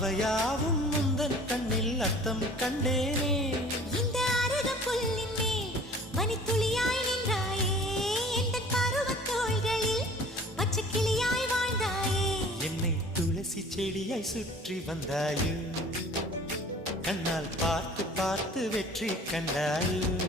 அவையாவும் முந்தன் கண்ணில் அர்த்தம் கண்டேனே. இந்த அருக புல்லின் மேல் மணித்துளியாய் நின்றாயே, எந்த பருவத் தோள்களில் பச்சை கிளியாய் வாழ்ந்தாயே. என்னை துளசி செடியாய் சுற்றி வந்தாயோ, கண்ணால் பார்த்து பார்த்து வெற்றி கண்டாயோ.